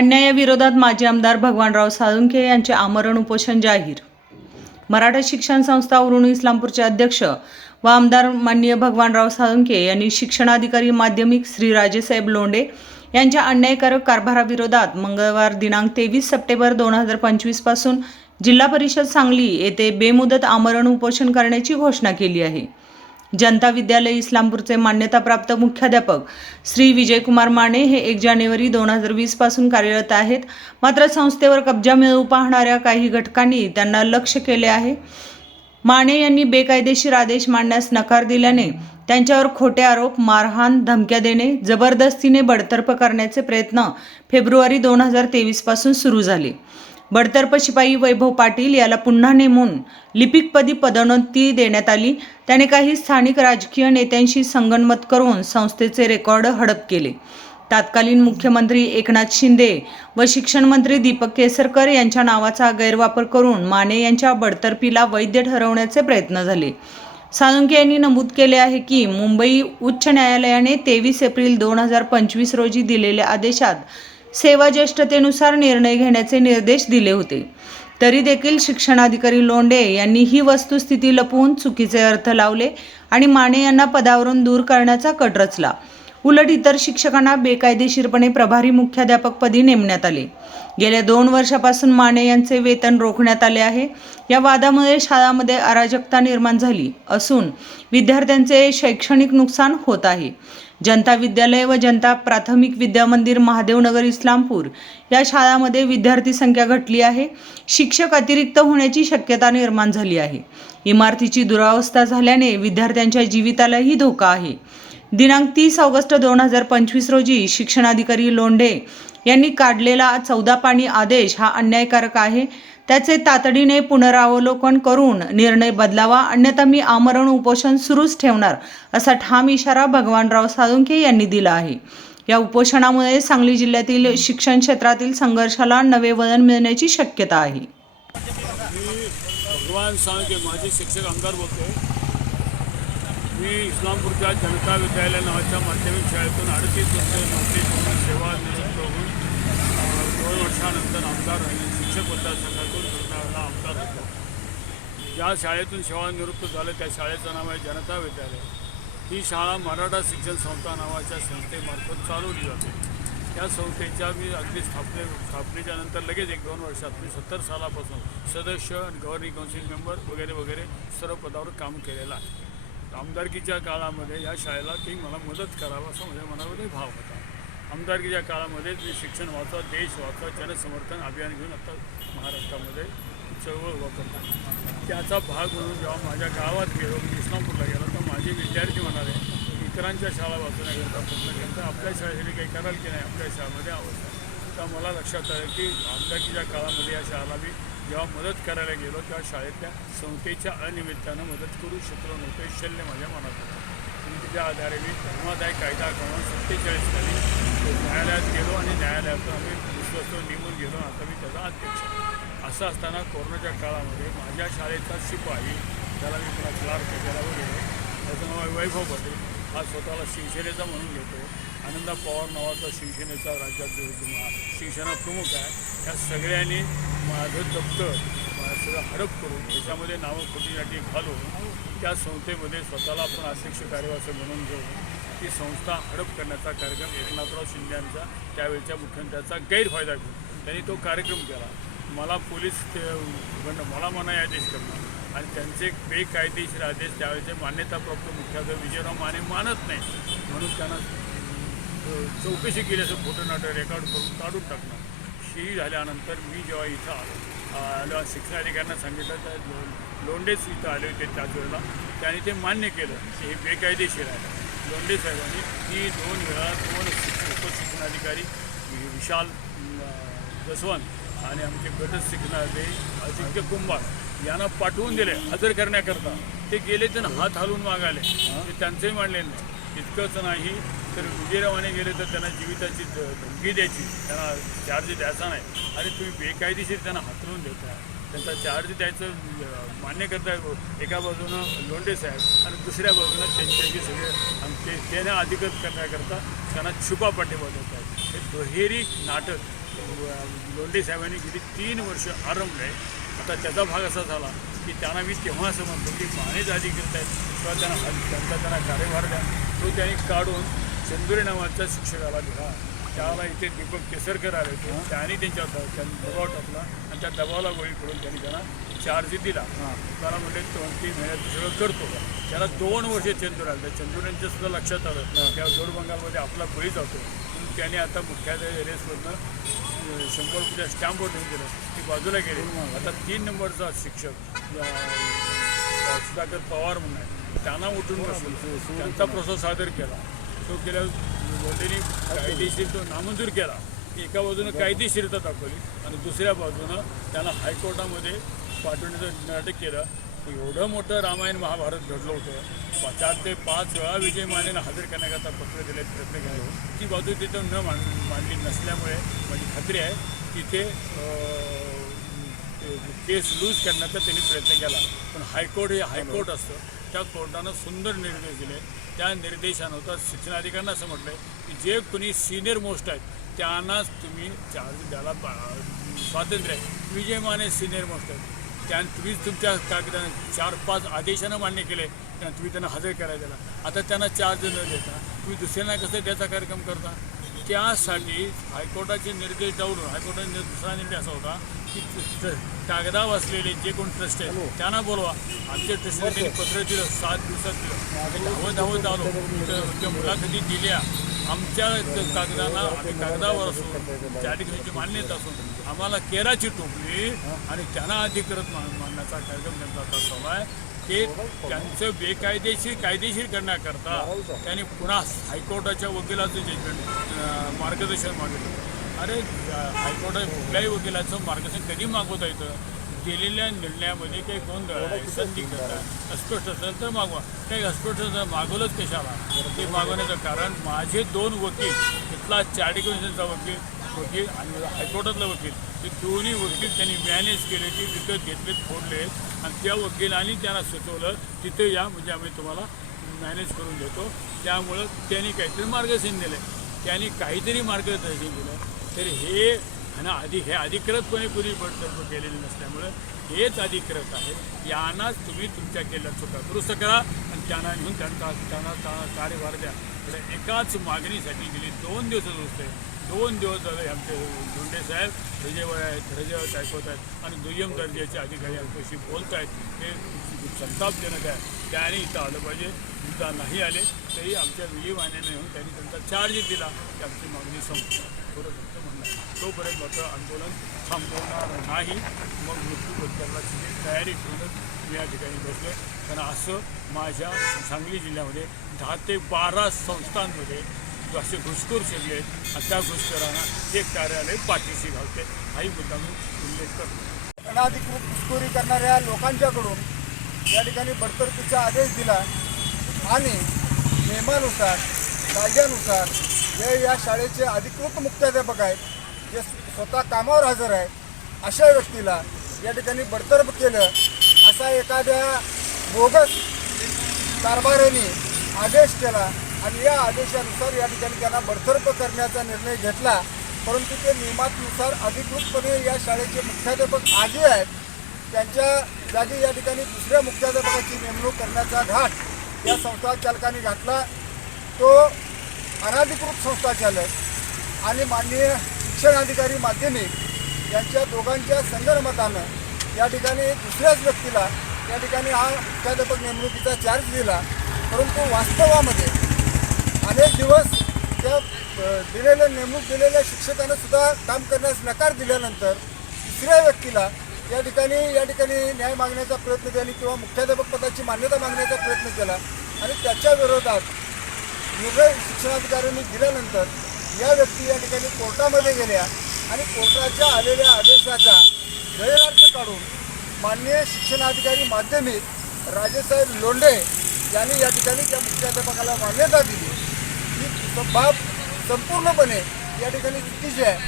अन्यायाविरोधात माजी आमदार भगवानराव साळुंखे यांचे आमरण उपोषण जाहीर. मराठा शिक्षण संस्था उरुण इस्लामपूरचे अध्यक्ष व आमदार माननीय भगवानराव साळुंखे यांनी शिक्षणाधिकारी माध्यमिक श्री राजेसाहेब लोंढे यांच्या अन्यायकारक कारभाराविरोधात मंगळवार दिनांक तेवीस सप्टेंबर दोन हजार पंचवीसपासून जिल्हा परिषद सांगली येथे बेमुदत आमरण उपोषण करण्याची घोषणा केली आहे. जनता विद्यालय इस्लामपूरचे मान्यताप्राप्त मुख्याध्यापक श्री विजयकुमार माने हे एक जानेवारी दोन हजार वीसपासून कार्यरत आहेत. मात्र संस्थेवर कब्जा मिळवू पाहणाऱ्या काही घटकांनी त्यांना लक्ष केले आहे. माने यांनी बेकायदेशीर आदेश मांडण्यास नकार दिल्याने त्यांच्यावर खोटे आरोप मारहाण धमक्या देणे जबरदस्तीने बडतर्फ करण्याचे प्रयत्न फेब्रुवारी दोन हजार तेवीसपासून सुरू झाले. बडतर्फ शिपाई वैभव पाटील याला पुन्हा नेमून लिपिकपदी पदोन्नती देण्यात आली. त्याने काही स्थानिक राजकीय नेत्यांशी संगनमत करून संस्थेचे रेकॉर्ड हडप केले. तत्कालीन मुख्यमंत्री एकनाथ शिंदे व शिक्षण मंत्री दीपक केसरकर यांच्या नावाचा गैरवापर करून माने यांच्या बडतर्फीला वैद्य ठरवण्याचे प्रयत्न झाले. साळुंके यांनी नमूद केले आहे की मुंबई उच्च न्यायालयाने तेवीस एप्रिल दोन हजार पंचवीस रोजी दिलेल्या आदेशात सेवाज्येष्ठतेनुसार निर्णय घेण्याचे निर्देश दिले होते. तरी देखील शिक्षणाधिकारी लोंढे यांनी ही वस्तुस्थिती लपवून चुकीचे अर्थ लावले आणि माने यांना पदावरून दूर करण्याचा कट रचला. उलट इतर शिक्षकांना बेकायदेशीरपणे प्रभारी मुख्याध्यापकपदी नेमण्यात आले. गेल्या दोन वर्षापासून माने यांचे वेतन रोखण्यात आले आहे. या वादामुळे शाळांमध्ये अराजकता निर्माण झाली असून विद्यार्थ्यांचे शैक्षणिक नुकसान होत आहे. जनता विद्यालय व जनता प्राथमिक विद्यामंदिर महादेवनगर इस्लामपूर या शाळांमध्ये विद्यार्थी संख्या घटली आहे. शिक्षक अतिरिक्त होण्याची शक्यता निर्माण झाली आहे. इमारतीची दुरावस्था झाल्याने विद्यार्थ्यांच्या जीवितालाही धोका आहे. दिनांक तीस ऑगस्ट दोन हजार पंचवीस रोजी शिक्षणाधिकारी लोंढे यांनी काढलेला चौदा पाणी आदेश हा अन्यायकारक आहे. त्याचे तातडीने पुनरावलोकन करून निर्णय बदलावा अन्यथा मी आमरण उपोषण सुरूच ठेवणार असा ठाम इशारा भगवानराव साळुंखे यांनी दिला आहे. या उपोषणामुळे सांगली जिल्ह्यातील शिक्षण क्षेत्रातील संघर्षाला नवे वळण मिळण्याची शक्यता आहे. भगवान साळुंखे माझे शिक्षक आमदार बोलतो मी इस्लामपूरच्या जनता विद्यालय नावाच्या माध्यमिक शाळेतून अडतीस वर्ष नोकरी करून सेवा निवृत्त होऊन दोन वर्षानंतर आमदार आणि शिक्षक मतदारसंघातून दुर्गावला आमदार होतो. ज्या शाळेतून सेवानिवृत्त झालं त्या शाळेचं नाव आहे जनता विद्यालय. ही शाळा मराठा शिक्षण संस्था नावाच्या संस्थेमार्फत चालवली जाते. त्या संस्थेच्या मी अगदी स्थापने स्थापनेच्या नंतर लगेच एक दोन वर्षात मी सत्तर सालापासून सदस्य आणि गव्हर्निंग काउन्सिल मेंबर वगैरे वगैरे सर्व पदावर काम केलेलं आहे. आमदारकीच्या काळामध्ये या शाळेला ती मला मदत करावं असा माझ्या मनामध्ये भाव होता. आमदारकीच्या काळामध्ये मी शिक्षण वाचवा देश वाचवा जनसमर्थन अभियान घेऊन आता महाराष्ट्रामध्ये चळवळ उभा करतो त्याचा भाग म्हणून जेव्हा माझ्या गावात गेलो मी इस्लामपूरला गेलो तर माझे विद्यार्थी म्हणाले इतरांच्या शाळा वाचवण्याकरता प्रयत्न तर आपल्या शाळेसाठी काही कराल की नाही? आपल्या शाळेमध्ये आवडतं तर मला लक्षात आलं की आमदारकीच्या काळामध्ये या शाळेला मी जेव्हा मदत करायला गेलो तेव्हा शाळेतल्या संस्थेच्या अनिमित्तानं मदत करू शकलो नव्हतं. हे शल्य माझ्या मनात होतं. आणि त्याच्या आधारे मी धर्मादाय कायदा करून सत्तेचाळीस साली न्यायालयात गेलो आणि न्यायालयातून आम्ही विश्वस्त निमून गेलो. आता मी त्याचा अध्यक्ष असं असताना कोरोनाच्या काळामध्ये माझ्या शाळेचा शिपाई त्याला मी पुन्हा क्लार्क त्याला वगैरे त्याचं नाव वैभव पटेल. हा स्वतःला शिवसेनेचा म्हणून घेतो. आनंदा पवार नावाचा शिवसेनेचा राज्यात शिवसेना प्रमुख आहे. या सगळ्यांनी माझं दप्तर सगळं हडप करून त्याच्यामध्ये नावं खोटीसाठी घालून त्या संस्थेमध्ये स्वतःला आपण अध्यक्ष कार्यवाह म्हणून घेऊन ती संस्था हडप करण्याचा कार्यक्रम एकनाथराव शिंदे यांचा त्यावेळच्या मुख्यमंत्र्याचा गैरफायदा घेऊन त्यांनी तो कार्यक्रम केला. मला पोलीस मला मनाई आदेश करणार आणि त्यांचे बेकायदेशीर आदेश त्यावेळेचे मान्यताप्राप्त मुख्याध्यापक विजयराव माने मानत नाही म्हणून त्यांना चौकशी केली असं फोटो नाटक रेकॉर्ड करून काढून टाकणं ही झाल्यानंतर मी जेव्हा इथं आलो आलो शिक्षणाधिकाऱ्यांना सांगितलं तर लो- लोंढेच इथं आले होते त्याच वेळेला. त्यांनी ते मान्य केलं की हे बेकायदेशीर आहे. लोंढे साहेबांनी ती दोन वेळा दोन शिक्षण उपशिक्षणाधिकारी विशाल जसवंत आणि आमचे गट शिकणारे अजिंक्य कुंभार यांना पाठवून दिले हजर करण्याकरता. ते गेले तर हात हलवून मागाले ते त्यांचंही मांडले नाही. इतकंच नाही तर विजयरावाने गेले तर त्यांना जीविताची धमकी द्यायची. त्यांना चार्ज द्यायचा नाही. आणि तुम्ही बेकायदेशीर त्यांना हातरून देता त्यांचा चार्ज द्यायचं मान्य करता एका बाजूनं लोंढे साहेब आणि दुसऱ्या बाजूनं त्यांच्याशी सगळे आमचे त्यांना अधिकृत करण्याकरता त्यांना छुपा पाठिंबा देत आहेत हे दुहेरी नाटक लोंढे साहेबांनी गेली तीन वर्ष आरंभले. आता त्याचा भाग असा झाला की त्यांना मी तेव्हा समजतो की मानेच अधिकृत आहेत किंवा त्यांना त्यांचा त्यांना कार्यभार द्या. तो त्यांनी काढून चंदुरे नावाचा शिक्षकाला दिला. त्याला इथे दीपक केसरकर आले होते. त्यांनी त्यांनी दबाव टाकला आणि त्या दबावाला गोळी करून त्यांनी त्यांना चार्ज दिला. त्याला म्हणजे दोन तीन महिन्यात सगळं करतो त्याला दोन वर्ष चंदूर आलं. त्या चंदुरांचं सुद्धा लक्षात आलं. त्या जोड बंगालमध्ये आपला बळी जातो. म्हणून त्याने आता मुख्याध्याय रेसवरनं शंभर रुपये स्टॅम्पवर देऊन दिलं. ती बाजूला गेली. आता तीन नंबरचा शिक्षक सुधाकर पवार म्हणून आहे. त्यांना उठून बसवलं त्यांचा प्रस्ताव सादर केला. तो केल्या मोदींनी कायदेशीर तो नामंजूर केला. एका बाजूनं कायदेशीरता दाखवली आणि दुसऱ्या बाजूनं त्यांना हायकोर्टामध्ये पाठवण्याचं नाटक केलं. एवढं मोठं रामायण महाभारत घडलं होतं. चार ते पाच वेळा विजय मानेनं हजर करण्याकरता पत्र दिले प्रयत्न केले. ती बाजू तिथं न मांड मांडली नसल्यामुळे माझी खात्री आहे तिथे केस लूज करण्याचा त्यांनी प्रयत्न केला. पण हायकोर्ट हे हायकोर्ट असतं. त्या कोर्टानं सुंदर निर्देश दिले. त्या निर्देशानुसार शिक्षणाधिकाऱ्यांना असं म्हटलं की जे कोणी सिनियर मोस्ट आहेत त्यांनाच तुम्ही चार्ज द्यायला पा- स्वातंत्र्य आहे. विजय माने सिनियर मोस्ट आहेत. त्या तुम्हीच तुमच्या कागदानं चार पाच आदेशानं मान्य केले त्या तुम्ही त्यांना हजर करायला दिला. आता त्यांना चार्ज न देता तुम्ही दुसऱ्यांना कसं त्याचा कार्यक्रम करता? त्यासाठी हायकोर्टाचे निर्देश डावलून हायकोर्टाचा दुसरा निर्णय असा होता की कागदावर असलेले जे कोण ट्रस्ट आहे त्यांना बोलवा. आमच्या ट्रस्टने त्यांनी पत्र दिलं सात दिवसात दिलं. धावत धावत आलो. त्या मुलाखती दिल्या. आमच्या क- कागदाला आम्ही कागदावर असून त्या ठिकाणी मान्यता असून आम्हाला केराची टोपली आणि त्यांना अधिकृत मानण्याचा कार्यक्रम त्यांचा आता चालू आहे. ते त्यांचं बेकायदेशीर कायदेशीर करण्याकरता त्यांनी पुन्हा हायकोर्टाच्या वकिलाचं जजमेंट मार्गदर्शन मागितलं. अरे हायकोर्टात कुठल्याही वकिलाचं मार्गदर्शन कधी मागवता येतं? गेलेल्या निर्णयामध्ये काही गोंधळ आहे संदिग्धता अस्पष्ट असेल तर मागवा. काही अस्पष्ट असेल मागवलंच कशाला? ते मागवण्याचं कारण माझे दोन वकील इथला चार्डी कमिशनचा वकील वकील आणि हायकोर्टातला वकील ते दोन्ही वकील त्यांनी मॅनेज केले की विकत घेतले फोडले आणि त्या वकिलांनी त्यांना सुचवलं तिथे या म्हणजे आम्ही तुम्हाला मॅनेज करून देतो. त्यामुळं त्यांनी काहीतरी मार्गदर्शन दिलं. त्यांनी काहीतरी मार्गदर्शन दिलं. तर हे आणि आधी हे अधिकृतपणे कुणी बडतर्फ केलेले नसल्यामुळं हेच अधिकृत आहे. यांनाच तुम्ही तुमच्या केल्या चुका दुरुस्त करा आणि त्यांना घेऊन त्यांचा त्यांना ता- कार्यभार द्या. एकाच मागणीसाठी गेली दोन दिवस दुरुस्त आहे. दोन दिवस झाले आमचे धोंडे साहेब रजेवर आहेत रजेवर ऐकवत आहेत आणि दुय्यम दर्जाचे अधिकारी आमच्याशी बोलत आहेत हे संतापजनक आहे. त्याने इथं आलं पाहिजे. सुद्धा नाही आले तरी आमच्या विलीवाण्याने येऊन त्यांनी त्यांचा चार्ज दिला. की आमची मागणी संपली. बरोबर तुमचं म्हणणं तोपर्यंत मात्र आंदोलन थांबवणार नाही. मग मृत्यू पत्करण्याची तयारी ठेवूनच मी या ठिकाणी बसलो कारण असं माझ्या सांगली जिल्ह्यामध्ये दहा ते बारा संस्थांमध्ये असे घुसखोर शिरले आहेत आणि त्या घुसखोरांना हे कार्यालय पाठीशी घालते. हाही मुद्दा मी उल्लेख करतो. अनाधिकृत घुसखोरी करणाऱ्या लोकांच्याकडून या ठिकाणी बडतर्फीचा आदेश दिला आणि नियमानुसार कायद्यानुसार जे या शाळेचे अधिकृत मुख्याध्यापक आहेत जे स्वतः कामावर हजर आहेत अशा व्यक्तीला या ठिकाणी बडतर्फ केलं. असा एखाद्या बोगस कारभाऱ्याने आदेश केला आणि या आदेशानुसार या ठिकाणी त्यांना बडतर्फ करण्याचा निर्णय घेतला. परंतु ते नियमानुसार अधिकृतपणे या शाळेचे मुख्याध्यापक आजी आहेत त्यांच्या जागी या ठिकाणी दुसऱ्या मुख्याध्यापकाची नेमणूक करण्याचा घाट या संस्था चालकाने घातला. तो अनाधिकृत संस्था चालक आणि माननीय शिक्षणाधिकारी माध्यमिक यांच्या दोघांच्या संगणमतानं या ठिकाणी दुसऱ्याच व्यक्तीला या ठिकाणी हा मुख्याध्यापक नेमणुकीचा चार्ज दिला. परंतु वास्तवामध्ये अनेक दिवस त्या दिलेल्या नेमणूक दिलेल्या शिक्षकानं सुद्धा काम करण्यास नकार दिल्यानंतर तिसऱ्या व्यक्तीला या ठिकाणी या ठिकाणी न्याय मागण्याचा प्रयत्न केला किंवा मुख्याध्यापक पदाची मान्यता मागण्याचा प्रयत्न केला आणि त्याच्या विरोधात निर्णय शिक्षणाधिकाऱ्यांनी दिल्यानंतर या व्यक्ती या ठिकाणी कोर्टामध्ये गेल्या आणि कोर्टाच्या आलेल्या आदेशाचा गैरअर्थ काढून माननीय शिक्षणाधिकारी माध्यमिक राजेसाहेब लोंढे यांनी या ठिकाणी त्या मुख्याध्यापकाला मान्यता दिली. बाब संपूर्णपणे या ठिकाणी चुकीची आहे.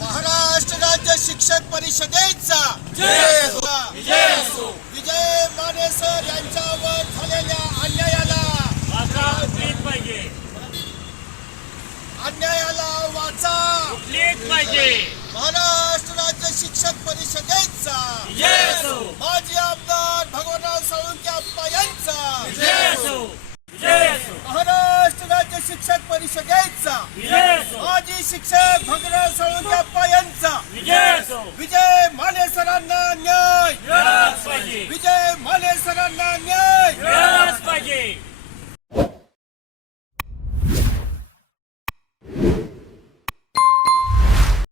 महाराष्ट्र राज्य शिक्षक परिषदेचा विजय मानेसर यांच्यावर झालेल्या अन्यायाला अन्यायाला वाचा. महाराष्ट्र राज्य शिक्षक परिषदेचा माझी શિક્ષક ભગવાન